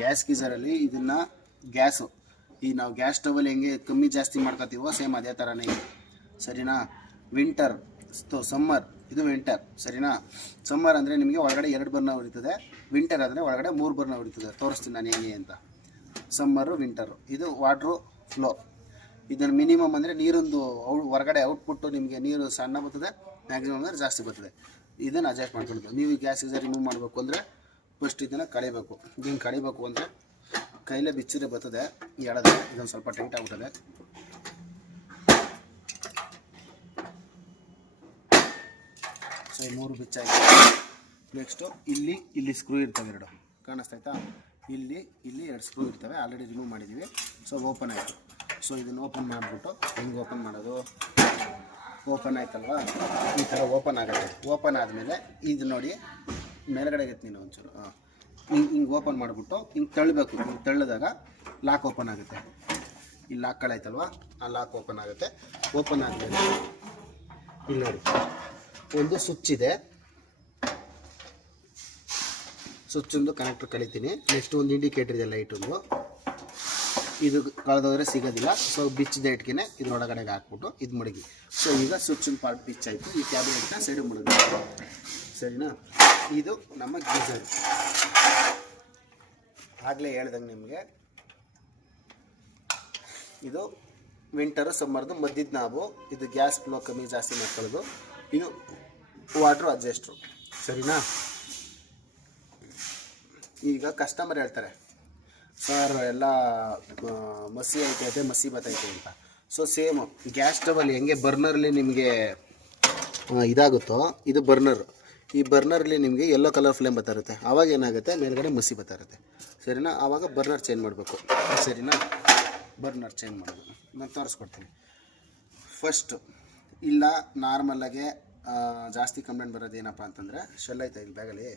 Gas ಗೀಸರಲ್ಲಿ ಇದನ್ನು gas ಈ ನಾವು ಗ್ಯಾಸ್ ಸ್ಟವಲ್ಲಿ ಹೆಂಗೆ ಕಮ್ಮಿ ಜಾಸ್ತಿ ಮಾಡ್ಕೊತೀವೋ ಸೇಮ್ ಅದೇ ಥರನೇ ಇದೆ ಸರಿನಾ. ವಿಂಟರ್ ಸಮ್ಮರ್, ಇದು ವಿಂಟರ್ ಸರಿನಾ. ಸಮ್ಮರ್ ಅಂದರೆ ನಿಮಗೆ ಒಳಗಡೆ 2 ಬರ್ನ ಉರಿತದೆ, ವಿಂಟರ್ ಆದರೆ ಒಳಗಡೆ 3 ಬರ್ನ ಉರಿತದೆ. ತೋರಿಸ್ತೀನಿ ನಾನು ಹೇಗೆ ಅಂತ. ಸಮ್ಮರು ವಿಂಟರು, ಇದು ವಾಟ್ರು ಫ್ಲೋ. ಇದನ್ನು ಮಿನಿಮಮ್ ಅಂದರೆ ನೀರೊಂದು ಹೊರಗಡೆ ಔಟ್ಪುಟ್ಟು ನಿಮಗೆ ನೀರು ಸಣ್ಣ ಬರ್ತದೆ, ಮ್ಯಾಕ್ಸಿಮಮ್ ಅಂದರೆ ಜಾಸ್ತಿ ಬರ್ತದೆ. ಇದನ್ನು ಅಡ್ಜಸ್ಟ್ ಮಾಡ್ಕೊಳ್ಬೇಕು. ನೀವು ಗ್ಯಾಸ್ ಗೀಸರ್ ರಿಮೂವ್ ಮಾಡಬೇಕು ಅಂದರೆ ಫಸ್ಟ್ ಇದನ್ನು ಕಳಿಬೇಕು. ಇದನ್ನು ಕಳಿಬೇಕು ಅಂದರೆ ಕೈಲೇ ಬಿಚ್ಚಿದ್ರೆ ಬರ್ತದೆ, ಎಳೆದ್ರೆ ಇದೊಂದು ಸ್ವಲ್ಪ ಟೈಟ್ ಆಗ್ಬಿಟ್ಟದೆ. ಸೊ ಈ 3 ಬಿಚ್ಚಾಯಿತು. ನೆಕ್ಸ್ಟು ಇಲ್ಲಿ ಸ್ಕ್ರೂ ಇರ್ತವೆ 2, ಕಾಣಿಸ್ತಾಯ್ತಾ. ಇಲ್ಲಿ 2 ಸ್ಕ್ರೂ ಇರ್ತವೆ, ಆಲ್ರೆಡಿ ರಿಮೂವ್ ಮಾಡಿದ್ದೀವಿ. ಸೊ ಓಪನ್ ಆಯಿತು. ಸೊ ಇದನ್ನು ಓಪನ್ ಮಾಡಿಬಿಟ್ಟು ಹೆಂಗೆ ಓಪನ್ ಮಾಡೋದು, ಓಪನ್ ಆಯ್ತಲ್ವ, ಈ ಥರ ಓಪನ್ ಆಗುತ್ತೆ. ಓಪನ್ ಆದಮೇಲೆ ಇದು ನೋಡಿ ಮೇಲ್ಗಡೆ ಆಗತ್ತೆ, ನೀನು ಒಂಚೂರು ಹಿಂಗೆ ಓಪನ್ ಮಾಡಿಬಿಟ್ಟು ಹಿಂಗೆ ತಳ್ಳಬೇಕು. ಹಿಂಗೆ ತಳ್ಳಿದಾಗ ಲಾಕ್ ಓಪನ್ ಆಗುತ್ತೆ. ಇಲ್ಲಿ ಲಾಕ್ಗಳಾಯ್ತಲ್ವ, ಆ ಲಾಕ್ ಓಪನ್ ಆಗುತ್ತೆ. ಓಪನ್ ಆದಮೇಲೆ ಇಲ್ಲಿ ನೋಡಿ ಒಂದು ಸ್ವಿಚ್ ಇದೆ, ಸ್ವಿಚ್ಚೊಂದು ಕನೆಕ್ಟರ್ ಕಳಿತೀನಿ. ನೆಕ್ಸ್ಟ್ ಒಂದು ಇಂಡಿಕೇಟರ್ ಇದೆ ಲೈಟೊಂದು, ಇದು ಕಳೆದೋದ್ರೆ ಸಿಗೋದಿಲ್ಲ. ಸೊ ಬಿಚ್ಚಿದೆ ಇಟ್ಕಿನೇ ಇದ್ರೊಳಗಡೆಗೆ ಹಾಕ್ಬಿಟ್ಟು ಇದು ಮಡಗಿ. ಸೊ ಈಗ ಸ್ವಿಚ್ಚಿನ ಪಾರ್ಟ್ ಬಿಚ್ಚಾಯಿತು. ಈ ಕ್ಯಾಬಿನೆಟ್ನ ಸೈಡ್ ಮಡಗಿ ಸರಿನಾ. ಇದು ನಮ್ಮ ಗೀಸರ್. ಆಗಲೇ ಹೇಳ್ದಂಗೆ ನಿಮಗೆ ಇದು ವಿಂಟರು ಸಮ್ಮರ್ದು ಮಧ್ಯದ ನಾಬು. ಇದು ಗ್ಯಾಸ್ ಫ್ಲೋ ಕಮ್ಮಿ ಜಾಸ್ತಿ ಮಾಡ್ಕೊಳ್ಳೋದು. ಇದು ವಾಟ್ರು ಅಡ್ಜಸ್ಟ್ರು ಸರಿನಾ. ಈಗ ಕಸ್ಟಮರ್ ಹೇಳ್ತಾರೆ, ಸರ್ ಎಲ್ಲ ಮಸಿ ಐತೆ ಮಸಿ ಬತ್ತೈತೆ ಅಂತ. ಸೊ ಸೇಮು ಗ್ಯಾಸ್ ಸ್ಟವಲ್ಲಿ ಹೆಂಗೆ ಬರ್ನರ್ಲಿ ನಿಮಗೆ ಇದಾಗುತ್ತೋ, ಇದು ಬರ್ನರ್. ಈ ಬರ್ನರ್ಲಿ ನಿಮಗೆ ಯೆಲ್ಲೋ ಕಲರ್ ಫ್ಲೇಮ್ ಬರ್ತಾಯಿರುತ್ತೆ. ಆವಾಗ ಏನಾಗುತ್ತೆ, ಮೇಲ್ಗಡೆ ಮಸಿ ಬರ್ತಾಯಿರುತ್ತೆ ಸರಿನಾ. ಆವಾಗ ಬರ್ನರ್ ಚೇಂಜ್ ಮಾಡಬೇಕು ಸರಿನಾ. ಬರ್ನರ್ ಚೇಂಜ್ ಮಾಡೋದು ನಾನು ತೋರಿಸ್ಕೊಡ್ತೀನಿ. ಫಸ್ಟು ಇಲ್ಲ ನಾರ್ಮಲ್ಲಾಗೆ ಜಾಸ್ತಿ ಕಂಪ್ಲೇಂಟ್ ಬರೋದು ಏನಪ್ಪ ಅಂತಂದರೆ, ಶೆಲ್ ಐತೆ ಇಲ್ಲಿ ಬ್ಯಾಗಲ್ಲಿ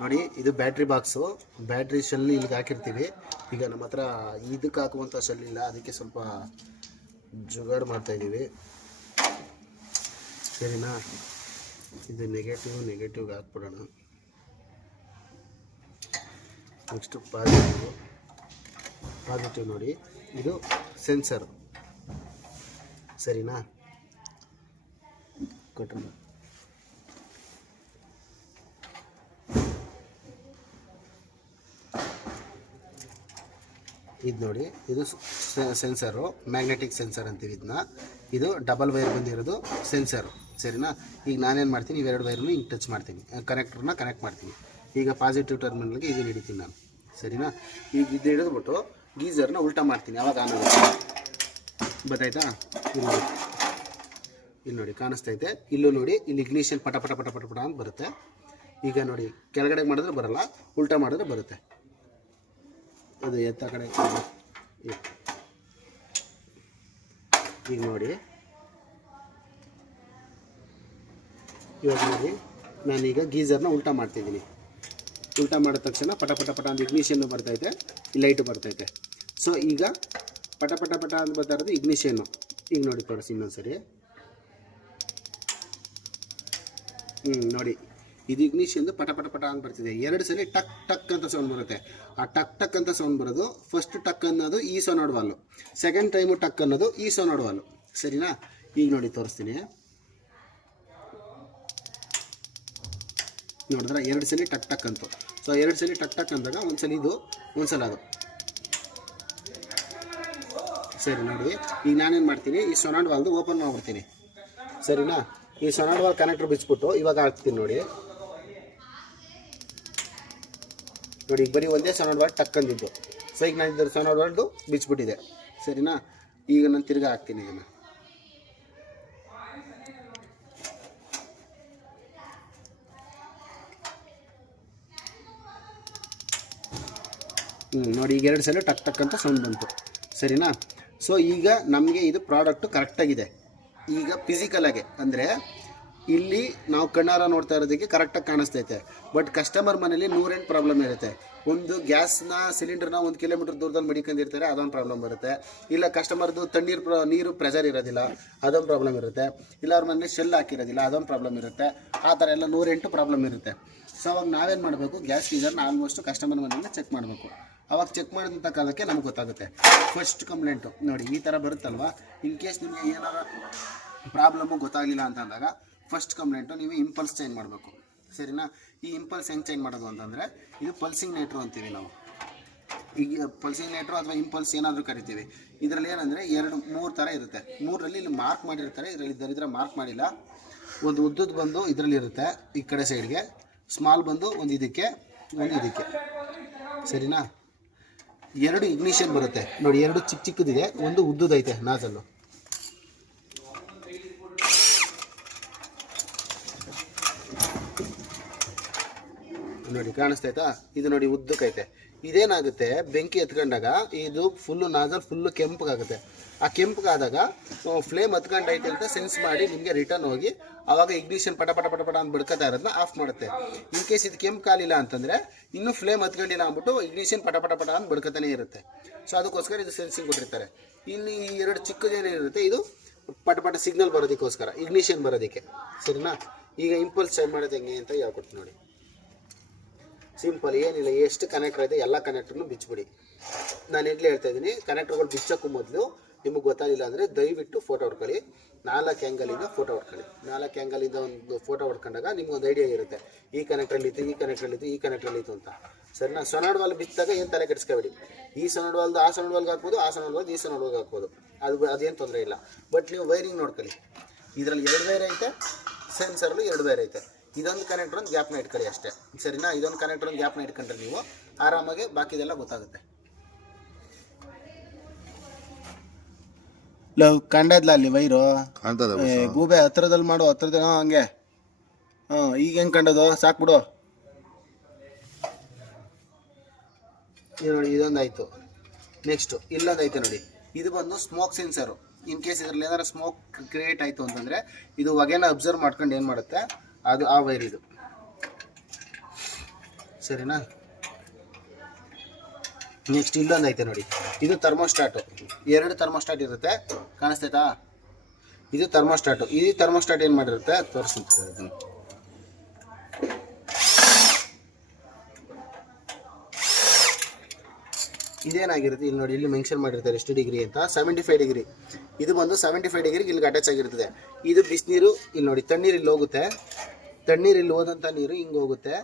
ನೋಡಿ. ಇದು ಬ್ಯಾಟ್ರಿ ಬಾಕ್ಸು, ಬ್ಯಾಟ್ರಿ ಶೆಲ್ ಇಲ್ಲಿಗೆ ಹಾಕಿರ್ತೀವಿ. ಈಗ ನಮ್ಮ ಹತ್ರ ಇದಕ್ಕೆ ಹಾಕುವಂಥ ಶೆಲ್ ಇಲ್ಲ, ಅದಕ್ಕೆ ಸ್ವಲ್ಪ ಜುಗಾಡು ಮಾಡ್ತಾಯಿದ್ದೀವಿ ಸರಿನಾ. ಇದು ನೆಗೆಟಿವ್ಗೆ ಹಾಕ್ಬಿಡೋಣ. ನೆಕ್ಸ್ಟು ಪಾಸಿಟಿವ್ ನೋಡಿ, ಇದು ಸೆನ್ಸರು ಸರಿನಾ. ಕೊಟ್ಟರು ಇದು ನೋಡಿ, ಇದು ಸೆನ್ಸರು, ಮ್ಯಾಗ್ನೆಟಿಕ್ ಸೆನ್ಸರ್ ಅಂತೀವಿ ಇದನ್ನ. ಇದು ಡಬಲ್ ವೈರ್ ಬಂದಿರೋದು ಸೆನ್ಸರು ಸರಿನಾ. ಈಗ ನಾನೇನು ಮಾಡ್ತೀನಿ, ಇವೆರಡು ವೈರ್ನು ಹಿಂಗೆ ಟಚ್ ಮಾಡ್ತೀನಿ, ಕನೆಕ್ಟ್ರನ್ನ ಕನೆಕ್ಟ್ ಮಾಡ್ತೀನಿ. ಈಗ ಪಾಸಿಟಿವ್ ಟರ್ಮಿನಲ್ಗೆ ಇದು ಹಿಡಿತೀನಿ ನಾನು ಸರಿನಾ. ಈಗ ಇದು ಹಿಡಿದ್ಬಿಟ್ಟು ಗೀಸರ್ನ ಉಲ್ಟಾ ಮಾಡ್ತೀನಿ, ಆವಾಗ ಆನ್ ಆಗುತ್ತೆ. ಗೊತ್ತಾಯ್ತಾ. ಇಲ್ಲಿ ನೋಡಿ ಕಾಣಿಸ್ತೈತೆ. ಇಲ್ಲೂ ನೋಡಿ, ಇಲ್ಲಿ ಇಗ್ನಿಷನ್ ಪಟ ಪಟ ಪಟ ಪಟ ಪಟ ಅಂತ ಬರುತ್ತೆ. ಈಗ ನೋಡಿ ಕೆಳಗಡೆ ಮಾಡಿದ್ರೆ ಬರಲ್ಲ, ಉಲ್ಟಾ ಮಾಡಿದ್ರೆ ಬರುತ್ತೆ. ಅದು ಎತ್ತ ಕಡೆ ಈಗ ನೋಡಿ. ಇವಾಗ ನೋಡಿ ನಾನೀಗ ಗೀಸರ್ನ ಉಲ್ಟಾ ಮಾಡ್ತಿದ್ದೀನಿ. ಉಲ್ಟಾ ಮಾಡಿದ ತಕ್ಷಣ ಪಟ ಪಟ ಪಟ ಅಂತ ಇಗ್ನಿಷನ್ನು ಬರ್ತೈತೆ, ಲೈಟು ಬರ್ತೈತೆ. ಸೊ ಈಗ ಪಟ ಪಟ ಪಟ ಅಂತ ಬರ್ತಾ ಇರೋದು ಇಗ್ನಿಷನ್ನು. ಈಗ ನೋಡಿ ತೋರಿಸಿ ಇನ್ನೊಂದ್ಸರಿ. ನೋಡಿ ಇದು ಇಗ್ನಿಷನ್ದು ಪಟ ಪಟ ಪಟ ಅಂತ ಬರ್ತಿದೆ. 2 ಸಲ ಟಕ್ ಟಕ್ ಅಂತ ಸೌಂಡ್ ಬರುತ್ತೆ. ಆ ಟಕ್ ಟಕ್ ಅಂತ ಸೌಂಡ್ ಬರೋದು, ಫಸ್ಟ್ ಟಕ್ ಅನ್ನೋದು ಈ ಸೌಂಡ್ ವಾಲ್ವ್, ಸೆಕೆಂಡ್ ಟೈಮು ಟಕ್ ಅನ್ನೋದು ಈ ಸೌಂಡ್ ವಾಲ್ವ್ ಸರಿನಾ. ಈಗ ನೋಡಿ ತೋರಿಸ್ತೀನಿ. ನೋಡಿದ್ರೆ 2 ಸಲ ಟಕ್ ಟಕ್ ಅಂತು. ಸೊ 2 ಸಲ ಟಕ್ ಟಕ್ ಅಂದಾಗ ಒಂದ್ಸಲ ಇದು ಒಂದ್ಸಲ ಅದು ಸರಿ. ನೋಡಿ ಈಗ ನಾನೇನು ಮಾಡ್ತೀನಿ, ಈ ಸೊನಾಡ್ ವಾಲ್ದು ಓಪನ್ ಮಾಡ್ಬಿಡ್ತೀನಿ ಸರಿನಾ. ಈ ಸೊನಾಡ್ ವಾಲ್ ಕನೆಕ್ಟರ್ ಬಿಚ್ಬಿಟ್ಟು ಇವಾಗ ಹಾಕ್ತೀನಿ ನೋಡಿ. ನೋಡಿ ಈಗ ಬರೀ ಒಂದೇ ಸೊನಾಡ್ ವಾಲ್ ಟಕ್ ಅಂದಿದ್ದು. ಸೊ ಈಗ ನಾನು ಇದ್ರ ಸೊನಾಡ್ ವಾಲ್ದು ಬಿಚ್ಬಿಟ್ಟಿದೆ ಸರಿನಾ. ಈಗ ನಾನು ತಿರ್ಗಾ ಹಾಕ್ತೀನಿ ಇದನ್ನು. ನೋಡಿ ಈಗ 2 ಸಲ ಟಕ್ ಟಕ್ ಅಂತ ಸೌಂಡ್ ಬಂತು ಸರಿನಾ. ಸೊ ಈಗ ನಮಗೆ ಇದು ಪ್ರಾಡಕ್ಟು ಕರೆಕ್ಟಾಗಿದೆ. ಈಗ ಫಿಸಿಕಲಾಗೆ ಅಂದರೆ ಇಲ್ಲಿ ನಾವು ಕಣ್ಣಾರ ನೋಡ್ತಾ ಇರೋದಕ್ಕೆ ಕರೆಕ್ಟಾಗಿ ಕಾಣಿಸ್ತೈತೆ. ಬಟ್ ಕಸ್ಟಮರ್ ಮನೇಲಿ 108 ಪ್ರಾಬ್ಲಮ್ ಇರುತ್ತೆ. ಒಂದು ಗ್ಯಾಸ್ನ ಸಿಲಿಂಡರ್ನ 1 ಕಿಲೋಮೀಟರ್ ದೂರದಲ್ಲಿ ಮಡಿಕೊಂಡಿರ್ತಾರೆ, ಅದೊಂದು ಪ್ರಾಬ್ಲಮ್ ಬರುತ್ತೆ. ಇಲ್ಲ ಕಸ್ಟಮರ್ದು ನೀರು ಪ್ರೆಷರ್ ಇರೋದಿಲ್ಲ, ಅದೊಂದು ಪ್ರಾಬ್ಲಮ್ ಇರುತ್ತೆ. ಇಲ್ಲ ಅವ್ರ ಮನೇಲಿ ಶೆಲ್ ಹಾಕಿರೋದಿಲ್ಲ, ಅದೊಂದು ಪ್ರಾಬ್ಲಮ್ ಇರುತ್ತೆ. ಆ ಥರ ಎಲ್ಲ 108 ಪ್ರಾಬ್ಲಮ್ ಇರುತ್ತೆ. ಸೊ ಅವಾಗ ನಾವೇನು ಮಾಡಬೇಕು, ಗ್ಯಾಸ್ ಗೀಸರ್ನ ಆಲ್ಮೋಸ್ಟ್ ಕಸ್ಟಮರ್ ಮನೆಯಿಂದ ಚೆಕ್ ಮಾಡಬೇಕು. ಅವಾಗ ಚೆಕ್ ಮಾಡಿದಂಥ ಕಾಲಕ್ಕೆ ನಮ್ಗೆ ಗೊತ್ತಾಗುತ್ತೆ. ಫಸ್ಟ್ ಕಂಪ್ಲೇಂಟು ನೋಡಿ ಈ ಥರ ಬರುತ್ತಲ್ವ. ಇನ್ ಕೇಸ್ ನಿಮಗೆ ಏನಾರ ಪ್ರಾಬ್ಲಮ್ಮು ಗೊತ್ತಾಗಲಿಲ್ಲ ಅಂತ ಅಂದಾಗ ಫಸ್ಟ್ ಕಂಪ್ಲೇಂಟು ನೀವು ಇಂಪಲ್ಸ್ ಚೇಂಜ್ ಮಾಡಬೇಕು. ಸರಿನಾ? ಈ ಇಂಪಲ್ಸ್ ಹೆಂಗೆ ಚೇಂಜ್ ಮಾಡೋದು ಅಂತಂದರೆ, ಇದು ಪಲ್ಸಿಂಗ್ ನೇಟ್ರು ಅಂತೀವಿ ನಾವು. ಈಗ ಪಲ್ಸಿಂಗ್ ನೇಟ್ರು ಅಥವಾ ಇಂಪಲ್ಸ್ ಏನಾದರೂ ಕರಿತೀವಿ. ಇದರಲ್ಲಿ ಏನಂದರೆ 2-3 ಥರ ಇರುತ್ತೆ. 3ರಲ್ಲಿ ಇಲ್ಲಿ ಮಾರ್ಕ್ ಮಾಡಿರ್ತಾರೆ, ಇದರಲ್ಲಿ ದರಿದ್ರ ಮಾರ್ಕ್ ಮಾಡಿಲ್ಲ. ಒಂದು ಉದ್ದದ್ದು ಬಂದು ಇದರಲ್ಲಿ ಇರುತ್ತೆ ಈ ಕಡೆ ಸೈಡ್ಗೆ, ಸ್ಮಾಲ್ ಬಂದು ಒಂದು ಇದಕ್ಕೆ, ಒಂದು ಇದಕ್ಕೆ. ಸರಿನಾ? 2 ಇಗ್ನಿಷನ್ ಬರುತ್ತೆ ನೋಡಿ, 2 ಚಿಕ್ಕದಿದೆ, ಒಂದು ಉದ್ದದೈತೆ ನಾಜಲ್ಲು. ನೋಡಿ ಕಾಣಿಸ್ತೈತಾ? ಇದು ನೋಡಿ ಉದ್ದಕ್ಕೈತೆ. ಇದೇನಾಗುತ್ತೆ, ಬೆಂಕಿ ಎತ್ಕೊಂಡಾಗ ಇದು ಫುಲ್ಲು ನಾಜಲ್ ಫುಲ್ಲು ಕೆಂಪಗಾಗುತ್ತೆ. ಆ ಕೆಂಪಗಾದಾಗ ಫ್ಲೇಮ್ ಹತ್ಕೊಂಡೈತೆ ಅಂತ ಸೆನ್ಸ್ ಮಾಡಿ ನಿಮಗೆ ರಿಟರ್ನ್ ಹೋಗಿ ಆವಾಗ ಇಗ್ನಿಷನ್ ಪಟ ಪಟ ಪಟ ಪಟ ಅಂತ ಬಡ್ಕೊತಾ ಇರೋದನ್ನ ಆಫ್ ಮಾಡುತ್ತೆ. ಇನ್ ಕೇಸ್ ಇದು ಕೆಂಪು ಕಾಲಿಲ್ಲ ಅಂತಂದರೆ ಇನ್ನೂ ಫ್ಲೇಮ್ ಹತ್ಕೊಂಡಿಲ್ಲ ಅಂದ್ಬಿಟ್ಟು ಇಗ್ನಿಷನ್ ಪಟ ಪಟ ಪಟ ಅಂತ ಬಡ್ಕೊತಾನೆ ಇರುತ್ತೆ. ಸೊ ಅದಕ್ಕೋಸ್ಕರ ಇದು ಸೆನ್ಸಿಂಗ್ ಕೊಟ್ಟಿರ್ತಾರೆ. ಇಲ್ಲಿ 2 ಚಿಕ್ಕದೇನಿರುತ್ತೆ, ಇದು ಪಟ ಪಟ ಸಿಗ್ನಲ್ ಬರೋದಕ್ಕೋಸ್ಕರ, ಇಗ್ನಿಷನ್ ಬರೋದಕ್ಕೆ. ಸರಿನಾ? ಈಗ ಇಂಪಲ್ಸ್ ಚೇಂಜ್ ಮಾಡೋದು ಹೆಂಗೆ ಅಂತ ಹೇಳ್ಕೊಡ್ತೀನಿ ನೋಡಿ. ಸಿಂಪಲ್, ಏನಿಲ್ಲ, ಎಷ್ಟು ಕನೆಕ್ಟರ್ ಇದೆ ಎಲ್ಲ ಕನೆಕ್ಟ್ರನ್ನು ಬಿಚ್ಚಿಬಿಡಿ. ನಾನು ಈಗಲೇ ಹೇಳ್ತಾ ಇದ್ದೀನಿ, ಕನೆಕ್ಟರ್ಗಳು ಬಿಚ್ಚೋಕ್ಕೂ ಮೊದಲು ನಿಮಗೆ ಗೊತ್ತಾಗಿಲ್ಲ ಅಂದರೆ ದಯವಿಟ್ಟು ಫೋಟೋ ಹೊಡ್ಕೊಳ್ಳಿ. 4 ಆ್ಯಂಗಲಿಂದ ಫೋಟೋ ಹೊಡ್ಕೊಳ್ಳಿ. 4 ಆ್ಯಂಗಲಿಂದ ಒಂದು ಫೋಟೋ ಹೊಡ್ಕೊಂಡಾಗ ನಿಮ್ಗೊಂದು ಐಡಿಯಾ ಇರುತ್ತೆ, ಈ ಕನೆಕ್ಟ್ರಲ್ಲಿತ್ತು, ಈ ಕನೆಕ್ಟ್ರಲ್ಲಿತ್ತು, ಈ ಕನೆಕ್ಟ್ರಲ್ಲಿತ್ತು ಅಂತ. ಸರಿನಾ? ಸೊನಾಡ್ ವಾಲ್ ಬಿಚ್ಚಿದಾಗ ಏನು ತಲೆ ಕೆಡಿಸ್ಕೊಬೇಡಿ. ಈ ಸೊನಾಡ್ ವಾಲ್ದು ಆ ಸೊನಾಡ್ ವಾಲ್ಗೆ ಹಾಕ್ಬೋದು, ಆ ಸೊನಾಡ್ ವಾಲ್ದು ಈ ಸೊನಾಡ್ ವಾಲ್ಗೆ ಹಾಕ್ಬೋದು, ಅದೇನು ತೊಂದರೆ ಇಲ್ಲ. ಬಟ್ ನೀವು ವೈರಿಂಗ್ ನೋಡ್ಕೊಳ್ಳಿ, ಇದರಲ್ಲಿ 2 ವೈರ್ ಐತೆ, ಸೆನ್ಸರ್ಲು 2 ವೈರ್ ಐತೆ. ಇದೊಂದು ಕನೆಕ್ಟರ್ ಒಂದು ಗ್ಯಾಪ್ನ ಇಟ್ಕೊಳ್ಳಿ ಅಷ್ಟೇ. ಸರಿನಾ? ಇದೊಂದು ಕನೆಕ್ಟರ್ ಒಂದು ಗ್ಯಾಪ್ನ ಇಟ್ಕೊಂಡ್ರೆ ನೀವು ಆರಾಮಾಗಿ ಬಾಕಿದೆಲ್ಲ ಗೊತ್ತಾಗುತ್ತೆ. ಕಂಡದ್ಲ ಅಲ್ಲಿ ವೈರು ಗೂಬೆ ಹತ್ರದಲ್ಲಿ ಮಾಡು, ಹತ್ರದಲ್ಲಿ ಹಂಗೆ. ಈಗ ಹೆಂಗೆ ಕಂಡದು? ಸಾಕ್ಬಿಡು. ನೋಡಿ ಇದೊಂದು ಆಯಿತು. ನೆಕ್ಸ್ಟು ಇಲ್ಲೊಂದು ಐತೆ ನೋಡಿ, ಇದು ಬಂದು ಸ್ಮೋಕ್ ಸೆನ್ಸರು. ಇನ್ ಕೇಸ್ ಇದರಲ್ಲಿ ಏನಾದ್ರು ಸ್ಮೋಕ್ ಕ್ರಿಯೇಟ್ ಆಯಿತು ಅಂತಂದರೆ ಇದು ಹೊಗೆನ ಅಬ್ಸರ್ವ್ ಮಾಡ್ಕೊಂಡು ಏನು ಮಾಡುತ್ತೆ, ಅದು ಆ ವೈರ್ ಇದು. ಸರಿನಾ? ನೆಕ್ಸ್ಟ್ ಇಲ್ಲೊಂದು ಐತೆ ನೋಡಿ, ಇದು ಥರ್ಮೋಸ್ಟಾಟು. 2 ಥರ್ಮೋಸ್ಟಾಟ್ ಇರುತ್ತೆ, ಕಾಣಿಸ್ತೈತಾ? ಇದು ಥರ್ಮೋಸ್ಟಾಟು. ಈ ಥರ್ಮೋಸ್ಟಾಟ್ ಏನು ಮಾಡಿರುತ್ತೆ ತೋರಿಸ್ತೀನಿ ಅದನ್ನು. ಇದೇನಾಗಿರುತ್ತೆ ಇಲ್ಲಿ ನೋಡಿ, ಇಲ್ಲಿ ಮೆನ್ಷನ್ ಮಾಡಿರ್ತಾರೆ ಎಷ್ಟು ಡಿಗ್ರಿ ಅಂತ, 75 ಡಿಗ್ರಿ. ಇದು ಬಂದು 75 ಡಿಗ್ರಿಗೆ ಇಲ್ಲಿಗೆ ಅಟ್ಯಾಚ್ ಆಗಿರ್ತದೆ. ಇದು ಬಿಸಿನೀರು, ಇಲ್ಲಿ ನೋಡಿ ತಣ್ಣೀರು ಇಲ್ಲಿ ಹೋಗುತ್ತೆ, ತಣ್ಣೀರು ಇಲ್ಲಿ ಹೋದಂಥ ನೀರು ಹಿಂಗೆ ಹೋಗುತ್ತೆ,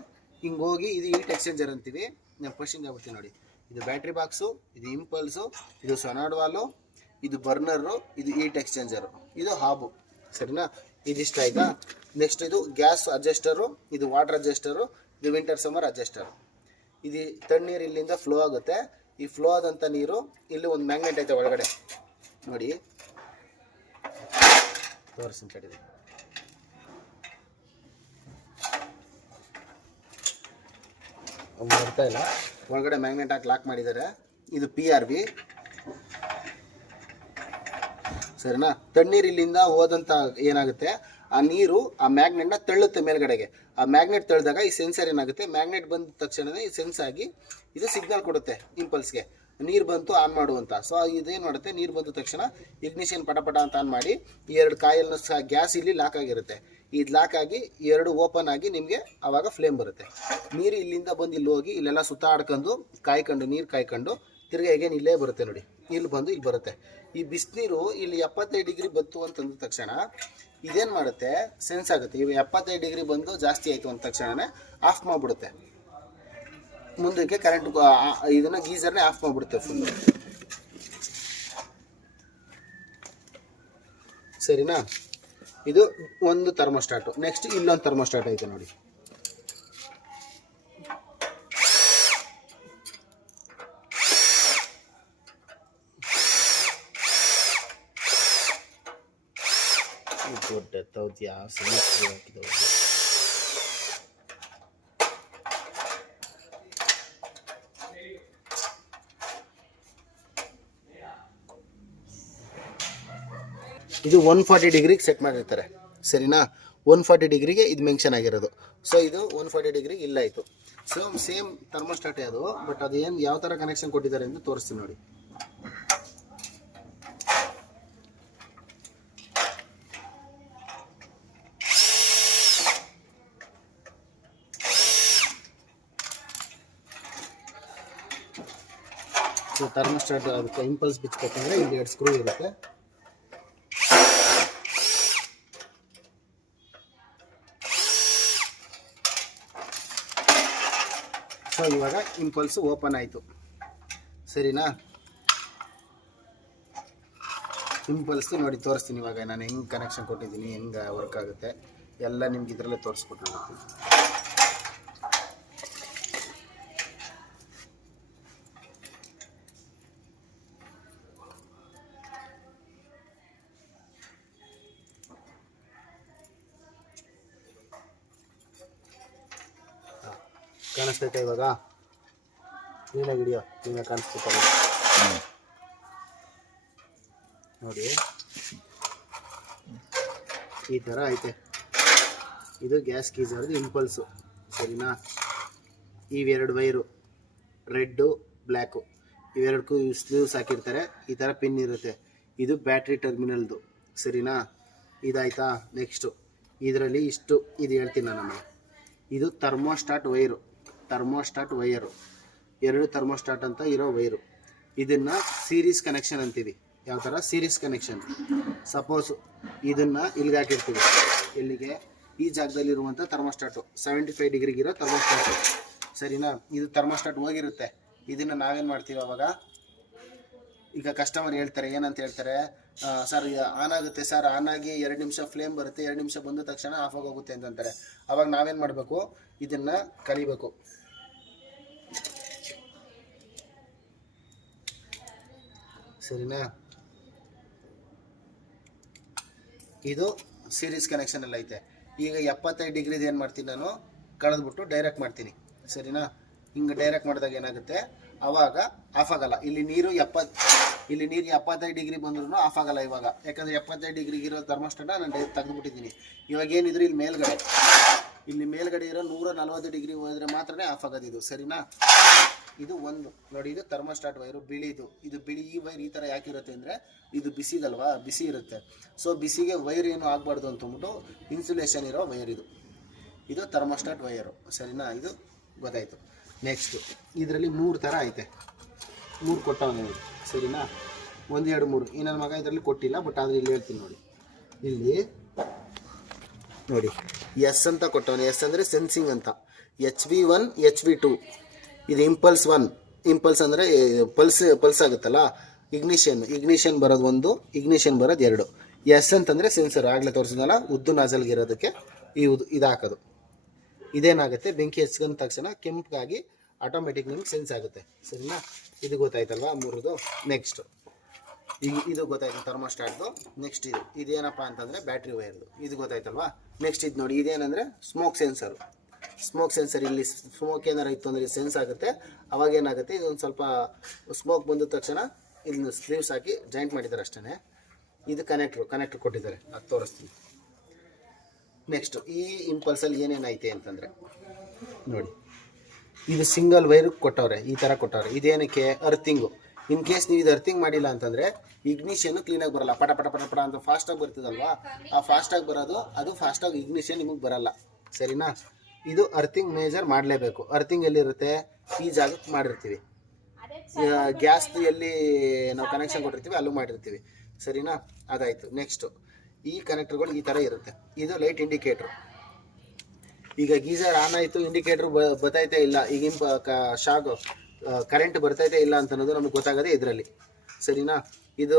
ಹಿಂಗೆ ಹೋಗಿ ಇದು ಹೀಟ್ ಎಕ್ಸ್ಚೇಂಜರ್ ಅಂತೀವಿ. ನಾನು ಫಸ್ಟಿಂದ ಆಗ್ಬಿಡ್ತೀನಿ ನೋಡಿ, ಇದು ಬ್ಯಾಟ್ರಿ ಬಾಕ್ಸು, ಇದು ಇಂಪಲ್ಸು, ಇದು ಸೊನಾಡ್ ವಾಲು, ಇದು ಬರ್ನರು, ಇದು ಹೀಟ್ ಎಕ್ಸ್ಚೇಂಜರು, ಇದು ಹಾಬು. ಸರಿನಾ? ಇದಿಷ್ಟ ಆಯಿತಾ? ನೆಕ್ಸ್ಟ್ ಇದು ಗ್ಯಾಸ್ ಅಡ್ಜಸ್ಟರು, ಇದು ವಾಟರ್ ಅಡ್ಜಸ್ಟರು, ಇದು ವಿಂಟರ್ ಸಮ್ಮರ್ ಅಡ್ಜಸ್ಟರು. ಇದು ತಣ್ಣೀರು ಇಲ್ಲಿಂದ ಫ್ಲೋ ಆಗುತ್ತೆ. ಈ ಫ್ಲೋ ಆದಂಥ ನೀರು ಇಲ್ಲಿ ಒಂದು ಮ್ಯಾಗ್ನೆಟ್ ಐತೆ ಒಳಗಡೆ ನೋಡಿ, ತೋರಿಸ್ತೀನಿ ಕಡಿದೆ. ಬರ್ತಾ ಇಲ್ಲ, ಒಳಗಡೆ ಮ್ಯಾಗ್ನೆಟ್ ಹಾಕಿ ಲಾಕ್ ಮಾಡಿದ್ದಾರೆ. ಇದು PRV. ಸರಿನಾ? ತಣ್ಣೀರು ಇಲ್ಲಿಂದ ಹೋದಂಥ ಏನಾಗುತ್ತೆ, ಆ ನೀರು ಆ ಮ್ಯಾಗ್ನೆಟ್ನ ತಳ್ಳುತ್ತೆ ಮೇಲ್ಗಡೆಗೆ. ಆ ಮ್ಯಾಗ್ನೆಟ್ ತಳ್ಳಿದಾಗ ಈ ಸೆನ್ಸರ್ ಏನಾಗುತ್ತೆ, ಮ್ಯಾಗ್ನೆಟ್ ಬಂದ ತಕ್ಷಣವೇ ಈ ಸೆನ್ಸ್ ಆಗಿ ಇದು ಸಿಗ್ನಲ್ ಕೊಡುತ್ತೆ ಇಂಪಲ್ಸ್ಗೆ, ನೀರು ಬಂತು ಆನ್ ಮಾಡುವಂತ. ಸೊ ಇದೇನು ಮಾಡುತ್ತೆ, ನೀರು ಬಂದ ತಕ್ಷಣ ಇಗ್ನಿಷನ್ ಪಟಪಟ ಅಂತ ಆನ್ ಮಾಡಿ 2 ಕಾಯಿಲ್ನ ಗ್ಯಾಸ್ ಇಲ್ಲಿ ಲಾಕ್ ಆಗಿರುತ್ತೆ. ಇದು ಲಾಕ್ ಆಗಿ 2 ಓಪನ್ ಆಗಿ ನಿಮಗೆ ಆವಾಗ ಫ್ಲೇಮ್ ಬರುತ್ತೆ. ನೀರು ಇಲ್ಲಿಂದ ಬಂದು ಇಲ್ಲಿ ಹೋಗಿ ಇಲ್ಲೆಲ್ಲ ಸುತ್ತಾಡ್ಕೊಂಡು ಕಾಯ್ಕೊಂಡು ನೀರು ಕಾಯ್ಕೊಂಡು ತಿರ್ಗಿ ಹೇಗೇನು ಇಲ್ಲೇ ಬರುತ್ತೆ ನೋಡಿ, ಇಲ್ಲಿ ಬಂದು ಇಲ್ಲಿ ಬರುತ್ತೆ. ಈ ಬಿಸಿನೀರು ಇಲ್ಲಿ 75 ಡಿಗ್ರಿ ಬಂತು ಅಂತಂದ ತಕ್ಷಣ ಇದೇನು ಮಾಡುತ್ತೆ, ಸೆನ್ಸ್ ಆಗುತ್ತೆ. ಇವು 75 ಡಿಗ್ರಿ ಬಂದು ಜಾಸ್ತಿ ಆಯಿತು ಅಂದ ತಕ್ಷಣವೇ ಆಫ್ ಮಾಡಿಬಿಡುತ್ತೆ. ಮುಂದಕ್ಕೆ ಕರೆಂಟ್ ಇದನ್ನ ಗೀಸರ್ನೇ ಆಫ್ ಮಾಡಿಬಿಡುತ್ತೆ ಫುಲ್ಲು. ಸರಿನಾ? ಇದು ಒಂದು ಥರ್ಮೋಸ್ಟಾಟು. ನೆಕ್ಸ್ಟ್ ಇಲ್ಲೊಂದು ಥರ್ಮೋಸ್ಟಾಟ್ ಐತೆ ನೋಡಿ. ಇದು 140 ಡಿಗ್ರಿಗೆ ಸೆಟ್ ಮಾಡಿರ್ತಾರೆ. ಸರಿನಾ? 140 ಡಿಗ್ರಿಗೆ ಇದು ಮೆನ್ಷನ್ ಆಗಿರೋದು. ಸೊ ಇದು 140 ಡಿಗ್ರಿ ಇಲ್ಲಾಯಿತು. ಸೊ ಸೇಮ್ ಥರ್ಮೋಸ್ಟಾಟೇ ಅದು, ಬಟ್ ಅದು ಏನು ಯಾವ ಥರ ಕನೆಕ್ಷನ್ ಕೊಟ್ಟಿದ್ದಾರೆ ಅಂತ ತೋರಿಸ್ತೀನಿ ನೋಡಿ. ಸೊ ಥರ್ಮೋಸ್ಟಾಟ್ ಅದಕ್ಕೆ ಇಂಪಲ್ಸ್ ಬಿಚ್ಚಬೇಕಂದ್ರೆ ಇಲ್ಲಿ 2 ಸ್ಕ್ರೂ ಇರುತ್ತೆ. ಸೊ ಇವಾಗ ಇಂಪಲ್ಸ್ ಓಪನ್ ಆಯಿತು, ಸರಿನಾ. ಇಂಪಲ್ಸ್ ನೋಡಿ ತೋರಿಸ್ತೀನಿ ಇವಾಗ ನಾನು ಹೆಂಗೆ ಕನೆಕ್ಷನ್ ಕೊಟ್ಟಿದ್ದೀನಿ, ಹೆಂಗೆ ವರ್ಕ್ ಆಗುತ್ತೆ ಎಲ್ಲ ನಿಮ್ಗೆ ಇದರಲ್ಲೇ ತೋರಿಸ್ಕೊಟ್ಟಿದ್ದೀನಿ. ಕಾಣಿಸ್ತೈತೆ ಇವಾಗ, ಕ್ಲೀನಾಗಿ ಹಿಡಿಯೋ, ಕ್ಲೀನಾಗಿ ಕಾಣಿಸ್ತೈತೆ ನೋಡಿ. ಈ ಥರ ಐತೆ. ಇದು ಗ್ಯಾಸ್ ಗೀಸರ್ದು ಇಂಪಲ್ಸು, ಸರಿನಾ. ಇವೆರಡು ವೈರು ರೆಡ್ಡು ಬ್ಲ್ಯಾಕು, ಇವೆರಡಕ್ಕೂ ಸ್ಲೀವ್ಸ್ ಹಾಕಿರ್ತಾರೆ. ಈ ಥರ ಪಿನ್ ಇರುತ್ತೆ. ಇದು ಬ್ಯಾಟ್ರಿ ಟರ್ಮಿನಲ್ದು, ಸರಿನಾ. ಇದಾಯ್ತಾ. ನೆಕ್ಸ್ಟು ಇದರಲ್ಲಿ ಇಷ್ಟು ಇದು ಹೇಳ್ತೀನಿ ನಾನು. ಇದು thermostat wire, thermostat wire, 2 thermostat ಅಂತ ಇರೋ ವೈರು. ಇದನ್ನು ಸೀರೀಸ್ ಕನೆಕ್ಷನ್ ಅಂತೀವಿ. ಯಾವ ಥರ ಸೀರೀಸ್ ಕನೆಕ್ಷನ್. ಸಪೋಸ್ ಇದನ್ನು ಇಲ್ಲಿಗೆ ಹಾಕಿರ್ತೀವಿ, ಇಲ್ಲಿಗೆ ಈ ಜಾಗದಲ್ಲಿರುವಂಥ ಥರ್ಮೋಸ್ಟಾಟು 75 ಡಿಗ್ರಿಗಿರೋ ಥರ್ಮೋಸ್ಟಾಟು, ಸರಿನಾ. ಇದು ಥರ್ಮೋಸ್ಟಾಟ್ ಹೋಗಿರುತ್ತೆ. ಇದನ್ನು ನಾವೇನು ಮಾಡ್ತೀವಿ ಅವಾಗ, ಈಗ ಕಸ್ಟಮರ್ ಹೇಳ್ತಾರೆ, ಏನಂತ ಹೇಳ್ತಾರೆ, ಸರ್ ಆನ್ ಆಗುತ್ತೆ ಸರ್, ಆನ್ ಆಗಿ 2 ನಿಮಿಷ ಫ್ಲೇಮ್ ಬರುತ್ತೆ, 2 ನಿಮಿಷ ಬಂದ ತಕ್ಷಣ ಆಫ್ ಆಗೋಗುತ್ತೆ ಅಂತಂತಾರೆ. ಅವಾಗ ನಾವೇನು ಮಾಡಬೇಕು, ಇದನ್ನು ಕಲಿಬೇಕು. ಸರಿನಾ. ಇದು ಸೀರೀಸ್ ಕನೆಕ್ಷನ್ ಎಲ್ಲ ಐತೆ. ಈಗ 75 ಡಿಗ್ರಿದು ಏನು ಮಾಡ್ತೀನಿ ನಾನು, ಕಳೆದ್ಬಿಟ್ಟು ಡೈರೆಕ್ಟ್ ಮಾಡ್ತೀನಿ, ಸರಿನಾ. ಹಿಂಗೆ ಡೈರೆಕ್ಟ್ ಮಾಡಿದಾಗ ಏನಾಗುತ್ತೆ, ಆವಾಗ ಆಫ್ ಆಗಲ್ಲ. ಇಲ್ಲಿ ನೀರು 75 ಡಿಗ್ರಿ ಬಂದ್ರೂ ಆಫ್ ಆಗಲ್ಲ ಇವಾಗ, ಯಾಕಂದರೆ 75 ಡಿಗ್ರಿಗಿರೋ ಥರ್ಮೋಸ್ಟಾಟ ನಾನು ಡೈರೆಕ್ಟ್ ತೆಗೆದುಬಿಟ್ಟಿದ್ದೀನಿ. ಇವಾಗ ಏನಿದ್ರು ಇಲ್ಲಿ ಮೇಲ್ಗಡೆ ಇರೋ 140 ಡಿಗ್ರಿ ಹೋದರೆ ಮಾತ್ರನೇ ಆಫ್ ಆಗೋದು ಇದು, ಸರಿನಾ. ಇದು ಒಂದು ನೋಡಿ, ಇದು ಥರ್ಮೋಸ್ಟಾಟ್ ವೈರು ಬಿಳಿದು. ಇದು ಬಿಳಿ ಈ ವೈರ್ ಈ ಥರ ಯಾಕಿರುತ್ತೆ ಅಂದರೆ, ಇದು ಬಿಸಿದಲ್ವಾ, ಬಿಸಿ ಇರುತ್ತೆ. ಸೊ ಬಿಸಿಗೆ ವೈರ್ ಏನು ಆಗಬಾರ್ದು ಅಂತಂದ್ಬಿಟ್ಟು ಇನ್ಸುಲೇಷನ್ ಇರೋ ವೈರ್ ಇದು ಥರ್ಮೋಸ್ಟಾಟ್ ವೈರು, ಸರಿನಾ. ಇದು ಗೊತ್ತಾಯಿತು. ನೆಕ್ಸ್ಟು ಇದರಲ್ಲಿ 3 ಥರ ಐತೆ, 3 ಕೊಟ್ಟವನು, ಸರಿನಾ. 1 2 3. ಈ ನನ್ನ ಮಗ ಇದರಲ್ಲಿ ಕೊಟ್ಟಿಲ್ಲ, ಬಟ್ ಆದರೆ ಇಲ್ಲಿ ಹೇಳ್ತೀನಿ ನೋಡಿ. ಇಲ್ಲಿ ನೋಡಿ ಎಸ್ ಅಂತ ಕೊಟ್ಟವನು. ಎಸ್ ಅಂದರೆ ಸೆನ್ಸಿಂಗ್ ಅಂತ. HV1 HV2. ಇದು ಇಂಪಲ್ಸ್ 1. ಇಂಪಲ್ಸ್ ಅಂದರೆ ಪಲ್ಸ್ ಆಗುತ್ತಲ್ಲ, ಇಗ್ನಿಷನ್ ಬರೋದು 1, ಇಗ್ನಿಷನ್ ಬರೋದು 2. ಎಸ್ ಅಂತಂದರೆ ಸೆನ್ಸರ್, ಆಗಲೇ ತೋರಿಸಿದ್ನಲ್ಲ ಉದ್ದು ನಾಜಲ್ಗಿರೋದಕ್ಕೆ ಇದು ಹಾಕೋದು. ಇದೇನಾಗುತ್ತೆ, ಬೆಂಕಿ ಹಚ್ಕೊಂಡ ತಕ್ಷಣ ಕೆಂಪಾಗಿ ಆಟೋಮೆಟಿಕ್ ನಿಮ್ಗೆ ಸೆನ್ಸ್ ಆಗುತ್ತೆ, ಸರಿನಾ. ಇದು ಗೊತ್ತಾಯ್ತಲ್ವಾ 3ದು. ನೆಕ್ಸ್ಟು ಈಗ ಇದು ಗೊತ್ತಾಯ್ತು ಥರ್ಮೋಸ್ಟಾಟ್ದು. ನೆಕ್ಸ್ಟ್ ಇದೇನಪ್ಪ ಅಂತಂದರೆ ಬ್ಯಾಟ್ರಿ ವೈರ್ದು, ಇದು ಗೊತ್ತಾಯ್ತಲ್ವಾ. ನೆಕ್ಸ್ಟ್ ಇದು ನೋಡಿ, ಇದೇನಂದರೆ ಸ್ಮೋಕ್ ಸೆನ್ಸರು. ಸ್ಮೋಕ್ ಸೆನ್ಸರ್, ಇಲ್ಲಿ ಸ್ಮೋಕ್ ಏನಾರು ಇತ್ತು ಅಂದರೆ ಸೆನ್ಸ್ ಆಗುತ್ತೆ. ಅವಾಗ ಏನಾಗುತ್ತೆ, ಇದೊಂದು ಸ್ವಲ್ಪ ಸ್ಮೋಕ್ ಬಂದ ತಕ್ಷಣ ಇದನ್ನು ಸ್ಲೀವ್ಸ್ ಹಾಕಿ ಜಾಯಿಂಟ್ ಮಾಡಿದ್ದಾರೆ ಅಷ್ಟೇ. ಇದು ಕನೆಕ್ಟ್ರ್ ಕೊಟ್ಟಿದ್ದಾರೆ, ಅದು ತೋರಿಸ್ತೀನಿ. ನೆಕ್ಸ್ಟು ಈ ಇಂಪಲ್ಸಲ್ಲಿ ಏನೇನೈತೆ ಅಂತಂದರೆ ನೋಡಿ, ಇದು ಸಿಂಗಲ್ ವೈರು ಕೊಟ್ಟವ್ರೆ, ಈ ಥರ ಕೊಟ್ಟವ್ರೆ. ಇದೇನಕ್ಕೆ, ಅರ್ಥಿಂಗು. ಇನ್ ಕೇಸ್ ನೀವು ಇದು ಅರ್ಥಿಂಗ್ ಮಾಡಿಲ್ಲ ಅಂತಂದರೆ ಇಗ್ನಿಷನ್ನು ಕ್ಲೀನಾಗಿ ಬರೋಲ್ಲ, ಪಟ ಪಟ ಪಟ ಪಟ ಅಂತ ಫಾಸ್ಟಾಗಿ ಬರ್ತದಲ್ವಾ. ಆ ಫಾಸ್ಟಾಗಿ ಬರೋದು, ಅದು ಫಾಸ್ಟಾಗಿ ಇಗ್ನಿಷನ್ ನಿಮಗೆ ಬರಲ್ಲ, ಸರಿನಾ. ಇದು ಅರ್ಥಿಂಗ್ ಮೇಜರ್ ಮಾಡಲೇಬೇಕು. ಅರ್ಥಿಂಗ್ ಎಲ್ಲಿರುತ್ತೆ, ಈ ಜಾಗಕ್ಕೆ ಮಾಡಿರ್ತೀವಿ. ಗ್ಯಾಸ್ದು ಎಲ್ಲಿ ನಾವು ಕನೆಕ್ಷನ್ ಕೊಟ್ಟಿರ್ತೀವಿ ಅಲ್ಲೂ ಮಾಡಿರ್ತೀವಿ, ಸರಿನಾ. ಅದಾಯಿತು. ನೆಕ್ಸ್ಟು ಈ ಕನೆಕ್ಟರ್ಗಳು ಈ ಥರ ಇರುತ್ತೆ. ಇದು ಲೈಟ್ ಇಂಡಿಕೇಟ್ರು. ಈಗ ಗೀಸರ್ ಆನ್ ಆಯಿತು, ಇಂಡಿಕೇಟ್ರು ಬರ್ತೈತೆ ಇಲ್ಲ, ಈಗ ಶಾಕ್ ಕರೆಂಟ್ ಬರ್ತೈತೆ ಇಲ್ಲ ಅಂತ ಅನ್ನೋದು ನಮಗೆ ಗೊತ್ತಾಗೋದೇ ಇದರಲ್ಲಿ, ಸರಿನಾ. ಇದು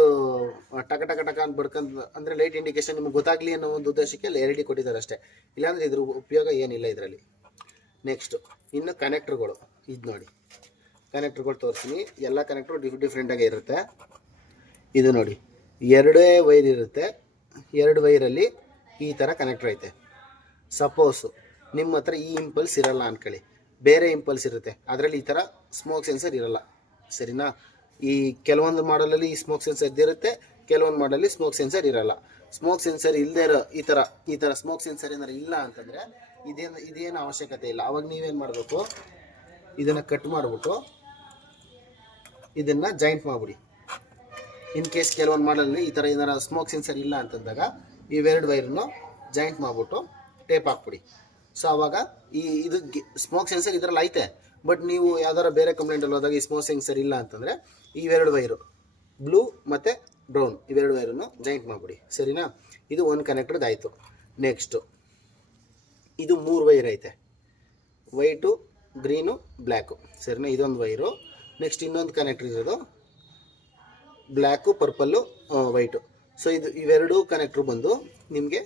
ಟಕ ಟಕ ಟಕ ಅಂತ ಬಡ್ಕೊಂಡು ಅಂದರೆ ಲೈಟ್ ಇಂಡಿಕೇಶನ್ ನಿಮಗೆ ಗೊತ್ತಾಗಲಿ ಅನ್ನೋ ಒಂದು ಉದ್ದೇಶಕ್ಕೆ LED ಕೊಟ್ಟಿದ್ದಾರೆ ಅಷ್ಟೇ, ಇಲ್ಲಾಂದರೆ ಇದ್ರ ಉಪಯೋಗ ಏನಿಲ್ಲ ಇದರಲ್ಲಿ. ನೆಕ್ಸ್ಟು ಇನ್ನು ಕನೆಕ್ಟ್ರುಗಳು. ಇದು ನೋಡಿ, ಕನೆಕ್ಟ್ರುಗಳು ತೋರಿಸ್ತೀನಿ. ಎಲ್ಲ ಕನೆಕ್ಟ್ರು ಡಿಫ್ರೆಂಟಾಗೇ ಇರುತ್ತೆ. ಇದು ನೋಡಿ, 2 ವೈರ್ ಇರುತ್ತೆ. 2 ವೈರಲ್ಲಿ ಈ ಥರ ಕನೆಕ್ಟ್ರ್ ಐತೆ. ಸಪೋಸು ನಿಮ್ಮ ಹತ್ರ ಈ ಇಂಪಲ್ಸ್ ಇರಲ್ಲ ಅಂದ್ಕೊಳ್ಳಿ, ಬೇರೆ ಇಂಪಲ್ಸ್ ಇರುತ್ತೆ, ಅದರಲ್ಲಿ ಈ ಥರ ಸ್ಮೋಕ್ ಸೆನ್ಸರ್ ಇರಲ್ಲ, ಸರಿನಾ. ಈ ಕೆಲವೊಂದು ಮಾಡಲಲ್ಲಿ ಈ ಸ್ಮೋಕ್ ಸೆನ್ಸರ್ ಇರುತ್ತೆ, ಕೆಲವೊಂದು ಮಾಡಲಲ್ಲಿ ಸ್ಮೋಕ್ ಸೆನ್ಸರ್ ಇರಲ್ಲ. ಸ್ಮೋಕ್ ಸೆನ್ಸರ್ ಇಲ್ಲದೆ ಇರೋ ಈ ಥರ ಸ್ಮೋಕ್ ಸೆನ್ಸರ್ ಏನಾರು ಇಲ್ಲ ಅಂತಂದರೆ ಇದೇನು ಅವಶ್ಯಕತೆ ಇಲ್ಲ. ಅವಾಗ ನೀವೇನು ಮಾಡಬೇಕು, ಇದನ್ನು ಕಟ್ ಮಾಡಿಬಿಟ್ಟು ಇದನ್ನು ಜಾಯಿಂಟ್ ಮಾಡಿಬಿಡಿ. ಇನ್ ಕೇಸ್ ಕೆಲವೊಂದು ಮಾಡಲಲ್ಲಿ ಈ ಥರ ಏನಾರ ಸ್ಮೋಕ್ ಸೆನ್ಸರ್ ಇಲ್ಲ ಅಂತಂದಾಗ ಇವೆರಡು ವೈರನ್ನು ಜಾಯಿಂಟ್ ಮಾಡಿಬಿಟ್ಟು ಟೇಪ್ ಹಾಕ್ಬಿಡಿ. ಸೊ ಆವಾಗ ಇದು ಸ್ಮೋಕ್ ಸೆನ್ಸರ್ ಇದರಲ್ಲಿ ಐತೆ, ಬಟ್ ನೀವು ಯಾವ್ದಾರ ಬೇರೆ ಕಂಪ್ಲೇಂಟಲ್ಲಿ ಹೋದಾಗ ಈ ಸ್ಮೋಕ್ ಸೆನ್ಸರ್ ಇಲ್ಲ ಅಂತಂದರೆ ಇವೆರಡು ವೈರು ಬ್ಲೂ ಮತ್ತು ಬ್ರೌನ್ ಇವೆರಡು ವೈರನ್ನು ಜಾಯಿಂಟ್ ಮಾಡಿಬಿಡಿ. ಸರಿನಾ? ಇದು ಒಂದು ಕನೆಕ್ಟರ್ದು ಆಯಿತು. ನೆಕ್ಸ್ಟು ಇದು 3 ವೈರ್ ಐತೆ, ವೈಟು, ಗ್ರೀನು, ಬ್ಲ್ಯಾಕು. ಸರಿನಾ? ಇದೊಂದು ವೈರು. ನೆಕ್ಸ್ಟ್ ಇನ್ನೊಂದು ಕನೆಕ್ಟರ್ ಇರೋದು ಬ್ಲ್ಯಾಕು, ಪರ್ಪಲ್ಲು, ವೈಟು. ಸೊ ಇವೆರಡು ಕನೆಕ್ಟ್ರು ಬಂದು ನಿಮಗೆ